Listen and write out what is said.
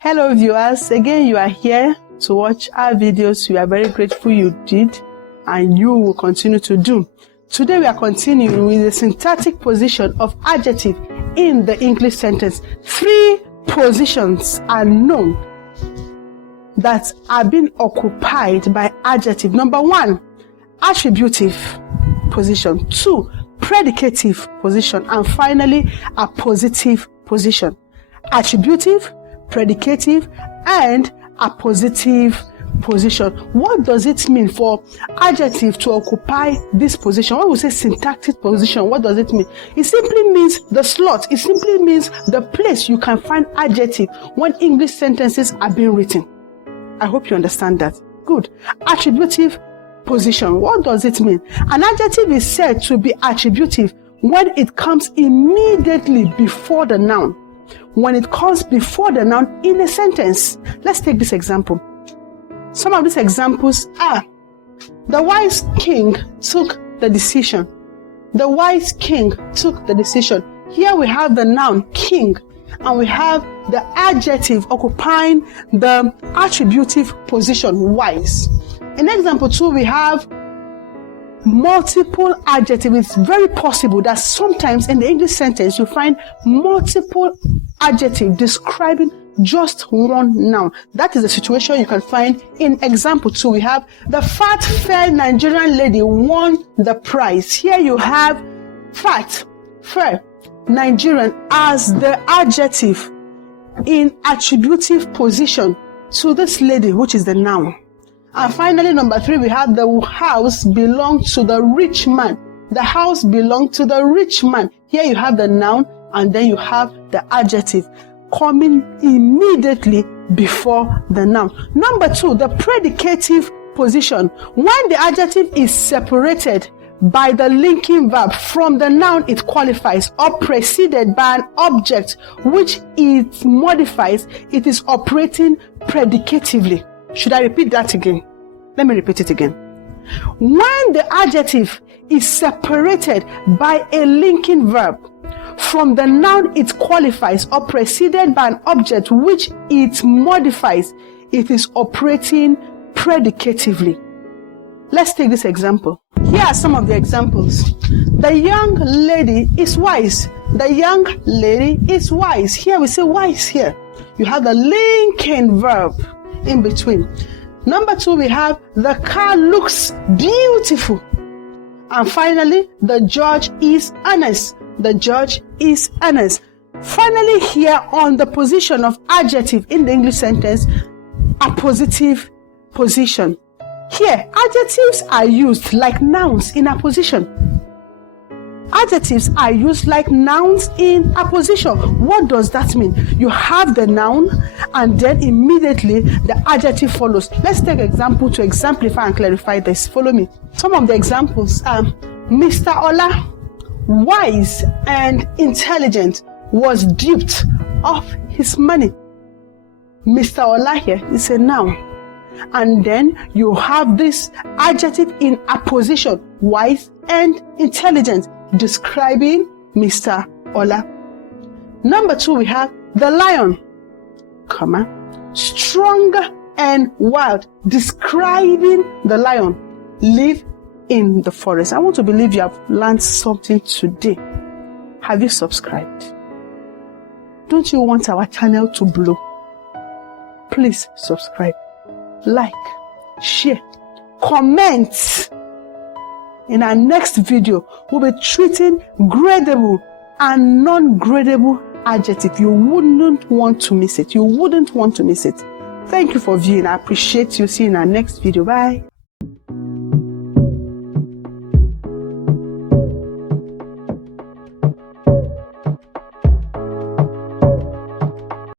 Hello viewers, again you are here to watch our videos. We are very grateful you did and you will continue to do. Today we are continuing with the syntactic position of adjective in the English sentence. 3 positions are known that are being occupied by adjective. Number 1, attributive position. 2, predicative position. And finally, a positive position. Attributive, predicative, and a positive position. What does it mean for adjective to occupy this position? When we say syntactic position, what does it mean? It simply means the slot. It simply means the place you can find adjective when English sentences are being written. I hope you understand that. Good. Attributive position. What does it mean? An adjective is said to be attributive when it comes immediately before the noun. When it comes before the noun in a sentence. Let's take this example. Some of these examples are: the wise king took the decision. The wise king took the decision. Here we have the noun king and we have the adjective occupying the attributive position, wise. In example 2, we have multiple adjectives. It's very possible that sometimes in the English sentence you find multiple adjectives describing just one noun. That is the situation you can find in example 2. We have the fat, fair Nigerian lady won the prize. Here you have fat, fair, Nigerian as the adjective in attributive position to this lady, which is the noun. And finally, number 3, we have the house belonged to the rich man. The house belonged to the rich man. Here you have the noun and then you have the adjective coming immediately before the noun. Number 2, the predicative position. When the adjective is separated by the linking verb from the noun it qualifies or preceded by an object which it modifies, it is operating predicatively. Should I repeat that again? Let me repeat it again. When the adjective is separated by a linking verb from the noun it qualifies or preceded by an object which it modifies, it is operating predicatively. Let's take this example. Here are some of the examples. The young lady is wise. The young lady is wise. Here we say wise here. You have the linking verb in between. Number 2, we have the car looks beautiful. And finally, the judge is honest. The judge is honest. Finally, here on the position of adjective in the English sentence, a positive position. Here, adjectives are used like nouns in a position. Adjectives are used like nouns in a position. What does that mean? You have the noun and then immediately the adjective follows. Let's take an example to exemplify and clarify this. Follow me. Some of the examples are: Mr. Ola, wise and intelligent, was duped of his money. Mr. Ola here is a noun. And then you have this adjective in a position, wise and intelligent, describing Mr. Ola. Number 2, we have the lion, strong and wild, describing the lion, live in the forest. I want to believe you have learned something today. Have you subscribed? Don't you want our channel to blow? Please subscribe, like, share, comment. In our next video, we'll be treating gradable and non-gradable adjective. You wouldn't want to miss it. You wouldn't want to miss it. Thank you for viewing. I appreciate you. See you in our next video. Bye.